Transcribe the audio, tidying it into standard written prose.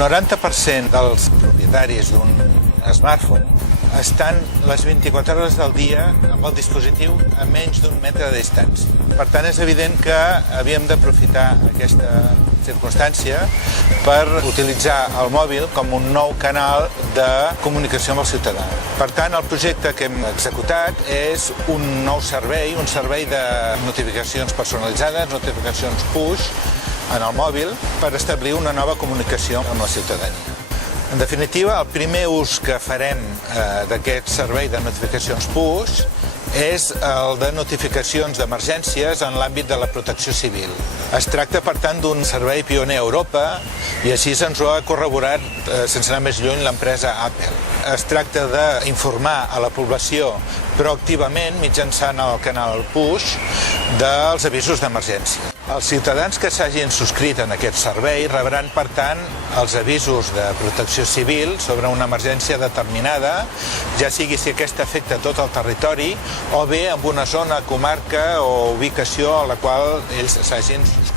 Un 90% dels propietaris d'un smartphone estan les 24 hores del dia amb el dispositiu a menys d'un metre de distància. Per tant, és evident que havíem d'aprofitar aquesta circumstància per utilitzar el mòbil com un nou canal de comunicació amb el ciutadà. Per tant, el projecte que hem executat és un nou servei, un servei de notificacions personalitzades, notificacions push en el mòbil, per establir una nova comunicació amb la ciutadania. En definitiva, el primer ús que farem d'aquest servei de notificacions push és el de notificacions d'emergències en l'àmbit de la protecció civil. Es tracta, per tant, d'un servei pioner a Europa i així ens ho ha corroborat, sense anar més lluny, l'empresa Apple. Es tracta d'informar a la població proactivament, mitjançant el canal push, dels avisos d'emergència. Els ciutadans que s'hagin subscrit en aquest servei rebran, per tant, els avisos de protecció civil sobre una emergència determinada, ja sigui si aquesta afecta tot el territori o bé en una zona, comarca o ubicació a la qual ells s'hagin subscrit.